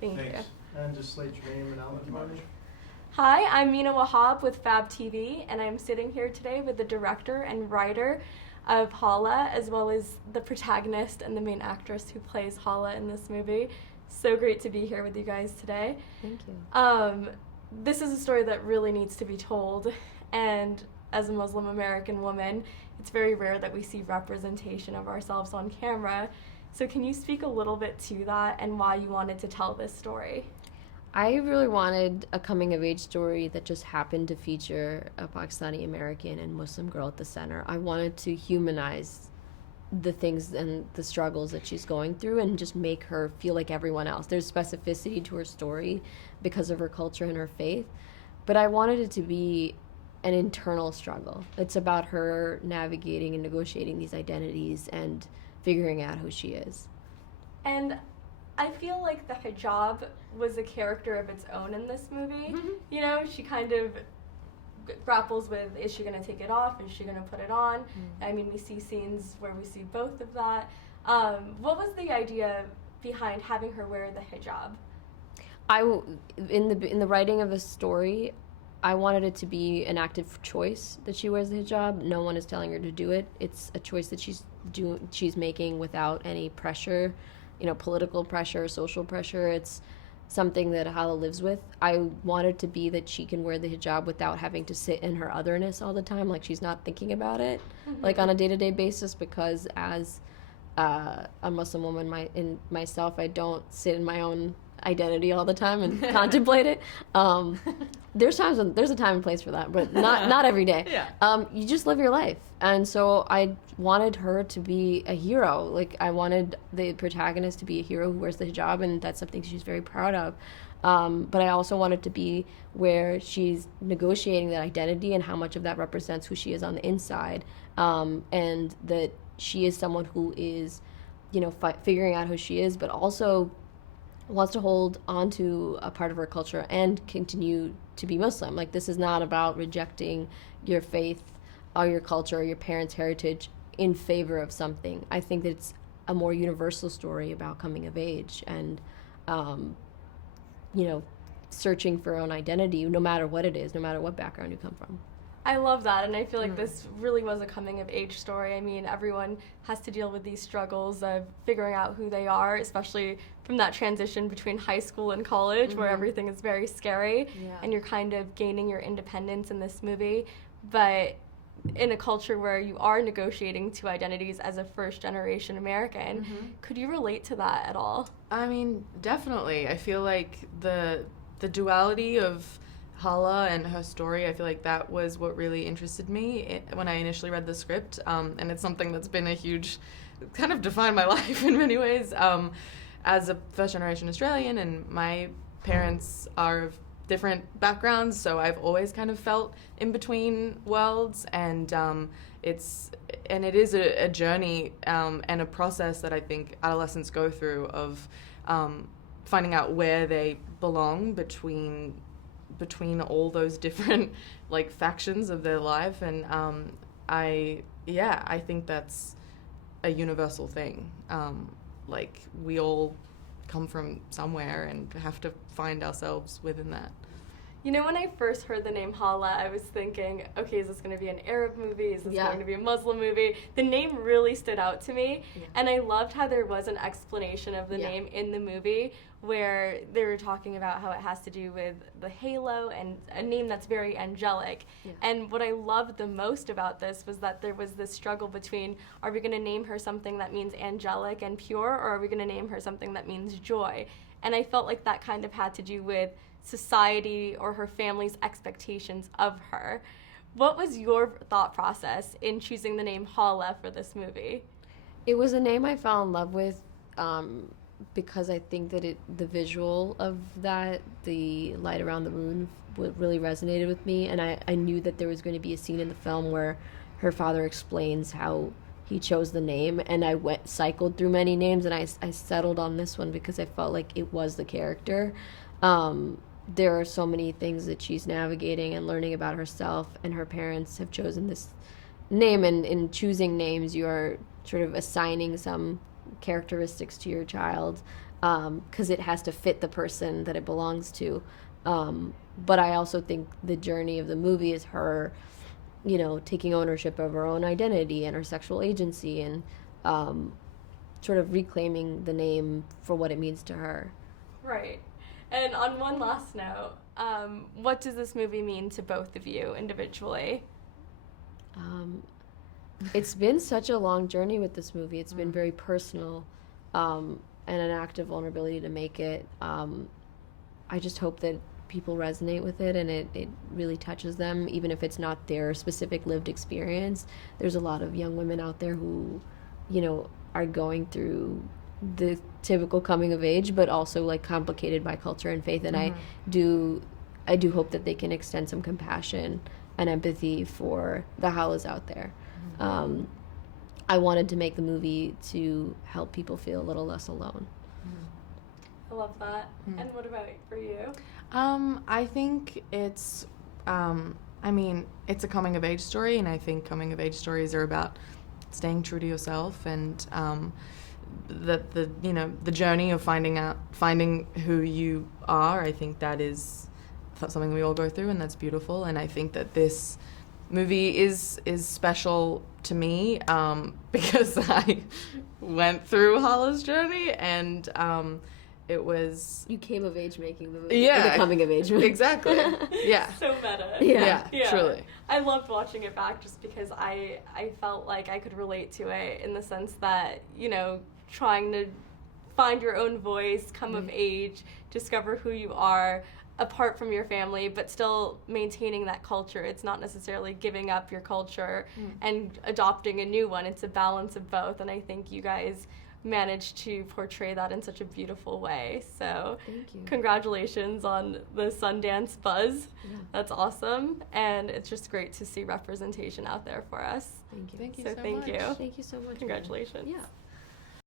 Thank you. And just state your name and outlet for me. Hi, I'm Mina Wahab with FabTV, and I'm sitting here today with the director and writer of Hala, as well as the protagonist and the main actress who plays Hala in this movie. So great to be here with you guys today. Thank you. This is a story that really needs to be told, and as a Muslim American woman, it's very rare that we see representation of ourselves on camera. So can you speak a little bit to that and why you wanted to tell this story? I really wanted a coming-of-age story that just happened to feature a Pakistani American and Muslim girl at the center. I wanted to humanize the things and the struggles that she's going through and just make her feel like everyone else. There's specificity to her story because of her culture and her faith, but I wanted it to be an internal struggle. It's about her navigating and negotiating these identities and figuring out who she is. And I feel like the hijab was a character of its own in this movie. Mm-hmm. You know, she kind of grapples with, is she going to take it off? Is she going to put it on? Mm-hmm. I mean, we see scenes where we see both of that. What was the idea behind having her wear the hijab? In the writing of the story, I wanted it to be an active choice that she wears the hijab. No one is telling her to do it. It's a choice that she's making without any pressure, political pressure, social pressure. It's something that Hala lives with. I wanted to be that she can wear the hijab without having to sit in her otherness all the time, like she's not thinking about it, like on a day-to-day basis, because as a Muslim woman myself, I don't sit in my own identity all the time and contemplate it. There's times when there's a time and place for that, but not every day. Yeah. You just live your life. And so I wanted her to be a hero. Like, I wanted the protagonist to be a hero who wears the hijab, and that's something she's very proud of. But I also wanted to be where she's negotiating that identity and how much of that represents who she is on the inside, and that she is someone who is, figuring out who she is, but also wants to hold on to a part of her culture and continue to be Muslim. Like, this is not about rejecting your faith or your culture or your parents' heritage in favor of something. I think that it's a more universal story about coming of age and, searching for your own identity, no matter what it is, no matter what background you come from. I love that, and I feel like this really was a coming-of-age story. I mean, everyone has to deal with these struggles of figuring out who they are, especially from that transition between high school and college, where everything is very scary, and you're kind of gaining your independence in this movie. But in a culture where you are negotiating two identities as a first-generation American, could you relate to that at all? I mean, definitely. I feel like the duality of Hala and her story, I feel like that was what really interested me when I initially read the script, and it's something that's been a huge, kind of defined my life in many ways. As a first-generation Australian, and my parents are of different backgrounds, so I've always kind of felt in between worlds, and it is a journey and a process that I think adolescents go through of finding out where they belong between all those different factions of their life, and I think that's a universal thing. We all come from somewhere and have to find ourselves within that. You know, when I first heard the name Hala, I was thinking, okay, is this going to be an Arab movie? Is this going to be a Muslim movie? The name really stood out to me, and I loved how there was an explanation of the name in the movie, where they were talking about how it has to do with the halo and a name that's very angelic. And what I loved the most about this was that there was this struggle between, are we going to name her something that means angelic and pure, or are we going to name her something that means joy? And I felt like that kind of had to do with society or her family's expectations of her. What was your thought process in choosing the name Hala for this movie? It was a name I fell in love with because I think that the visual of that, the light around the moon, really resonated with me, and I knew that there was going to be a scene in the film where her father explains how he chose the name, and I cycled through many names, and I settled on this one because I felt like it was the character. There are so many things that she's navigating and learning about herself, and her parents have chosen this name, and in choosing names you are sort of assigning some characteristics to your child, because it has to fit the person that it belongs to. But I also think the journey of the movie is her, taking ownership of her own identity and her sexual agency, and sort of reclaiming the name for what it means to her. Right. And on one last note, what does this movie mean to both of you individually? It's been such a long journey with this movie. It's been very personal, and an act of vulnerability to make it. I just hope that people resonate with it and it really touches them, even if it's not their specific lived experience. There's a lot of young women out there who, are going through the typical coming of age, but also like complicated by culture and faith. And I do hope that they can extend some compassion and empathy for the Halas out there. I wanted to make the movie to help people feel a little less alone. I love that. And what about for you? I think it's, it's a coming of age story, and I think coming of age stories are about staying true to yourself, and the journey of finding who you are. I think that is something we all go through, and that's beautiful. And I think that this movie is special to me because I went through Hala's journey, and it was... You came of age making the movie. Yeah. The coming of age movie. Exactly. Yeah. So meta. Yeah, truly. I loved watching it back just because I felt like I could relate to it in the sense that, trying to find your own voice, come of age, discover who you are apart from your family, but still maintaining that culture. It's not necessarily giving up your culture and adopting a new one. It's a balance of both, and I think you guys managed to portray that in such a beautiful way. So thank you. Congratulations on the Sundance buzz. Yeah. That's awesome, and it's just great to see representation out there for us. Thank you. Thank you So so thank much. you. Thank you so much. Congratulations. Yeah.